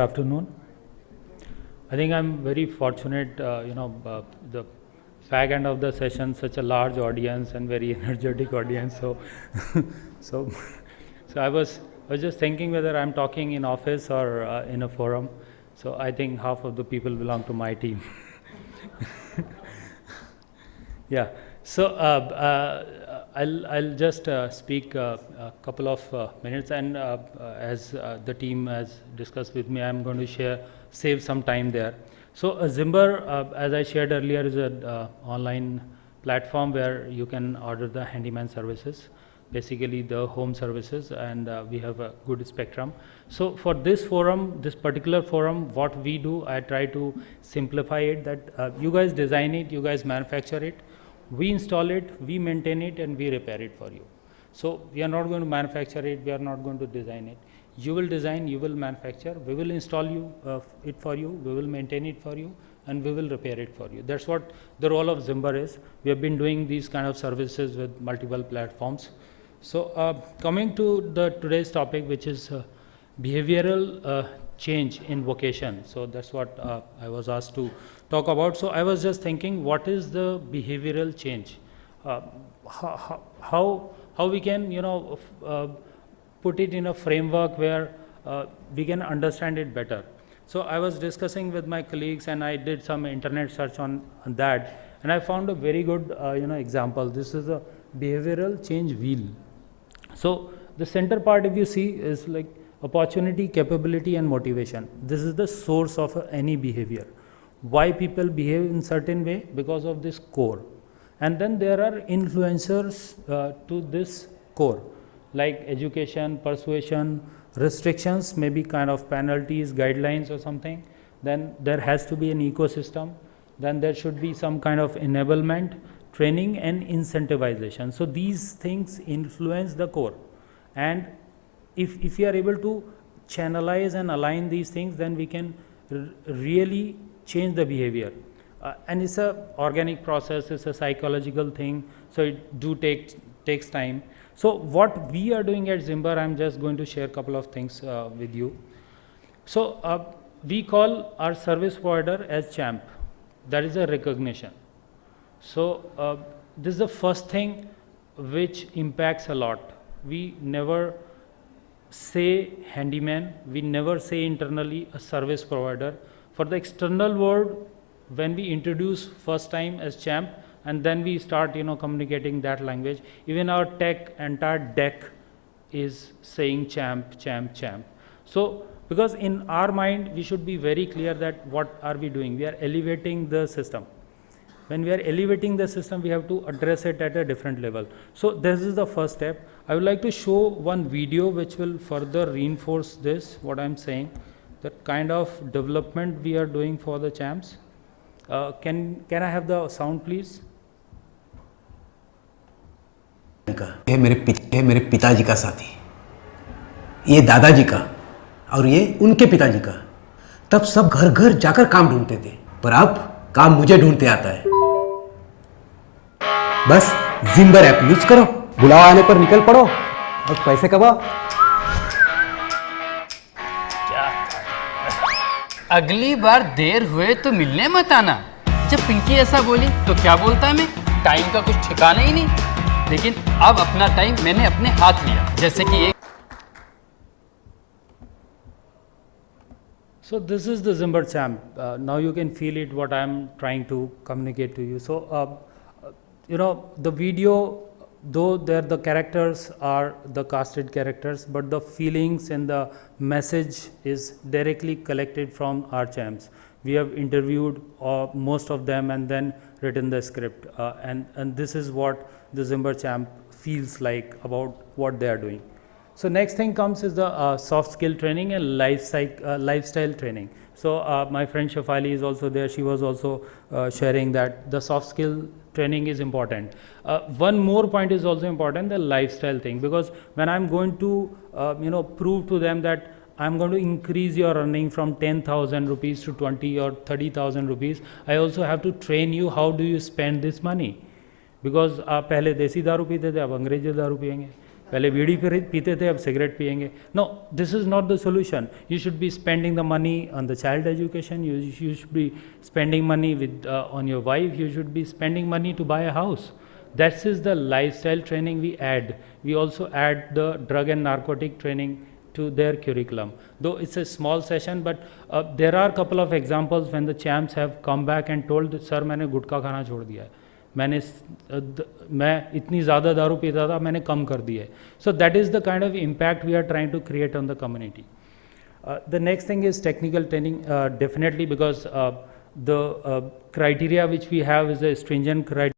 afternoon. I think I'm very fortunate, the fag end of the session, such a large audience and very energetic audience. So, so, so I was just thinking whether I'm talking in office or in a forum. So I think half of the people belong to my team. Yeah. So I'll just speak a couple of minutes, and as the team has discussed with me, I'm going to save some time there. So Zimber, as I shared earlier, is an online platform where you can order the handyman services, basically the home services, and we have a good spectrum. So for this forum, this particular forum, what we do, I try to simplify it that you guys design it, you guys manufacture it, we install it, we maintain it, and we repair it for you. So we are not going to manufacture it, we are not going to design it. You will design, you will manufacture, we will install it for you, we will maintain it for you, and we will repair it for you. That's what the role of Zimber is. We have been doing these kind of services with multiple platforms. So coming to today's topic, which is behavioral change in vocation. So that's what I was asked to talk about. So I was just thinking, what is the behavioral change? How we can put it in a framework where we can understand it better. So I was discussing with my colleagues, and I did some internet search on that, and I found a very good example. This is a behavioral change wheel. So the center part, if you see, is like opportunity, capability, and motivation. This is the source of any behavior. Why people behave in certain way? Because of this core. And then there are influencers to this core, like education, persuasion, restrictions, maybe kind of penalties, guidelines or something. Then there has to be an ecosystem. Then there should be some kind of enablement, training, and incentivization. So these things influence the core. And if you are able to channelize and align these things, then we can really change the behavior. And it's a organic process, it's a psychological thing, so it takes time. So what we are doing at Zimber, I'm just going to share a couple of things with you. So we call our service provider as champ. That is a recognition. So this is the first thing which impacts a lot. We never say handyman, we never say internally a service provider. For the external world, when we introduce first time as champ, and then we start communicating that language, even our entire deck is saying champ, champ, champ. So because in our mind, we should be very clear that what are we doing? We are elevating the system. When we are elevating the system, we have to address it at a different level. So this is the first step. I would like to show one video which will further reinforce this, what I'm saying, the kind of development we are doing for the champs. Can I have the sound, please? ये मेरे पिताजी का साथी, ये दादाजी का, और ये उनके पिताजी का। तब सब घर घर जाकर काम ढूंढते थे, पर अब काम मुझे ढूंढते आता है। बस जिम्बर ऐप यूज करो, बुलावा आने पर निकल पड़ो और पैसे कमाओ। अगली बार देर हुए तो मिलने मत आना। जब पिंकी ऐसा बोली तो क्या बोलता मैं, टाइम का कुछ ठिकाना ही नहीं। लेकिन अब अपना टाइम मैंने अपने हाथ लिया, जैसे कि एक So this is the Zimber champ. Now you can feel it, what I am trying to communicate to you. So the video, though the characters are the casted characters, but the feelings and the message is directly collected from our champs. We have interviewed most of them and then written the script, and this is what the Zimber champ feels like about what they are doing. So next thing comes is the soft skill training and lifestyle training. So my friend Shafali is also there. She was also sharing that the soft skill training is important. One more point is also important, the lifestyle thing, because when I'm going to prove to them that I'm going to increase your earning from 10,000 rupees to 20 or 30,000 rupees, I also have to train you how do you spend this money. Because आप पहले देसी दारू पीते थे, अब अंग्रेजी दारू पिएंगे. पहले बीड़ी पीते थे, अब सिगरेट पिएंगे. No, this is not the solution. You should be spending the money on the child education. You should be spending money with on your wife. You should be spending money to buy a house. That is the lifestyle training we add. We also add the drug and narcotic training to their curriculum. Though it's a small session, but there are a couple of examples when the champs have come back and told, sir, मैंने गुटखा खाना छोड़ दिया है, मैं इतनी ज़्यादा दारू पीता था, मैंने कम कर दिया है. So that is the kind of impact we are trying to create on the community. The next thing is technical training, definitely, because the criteria which we have is a stringent criteria.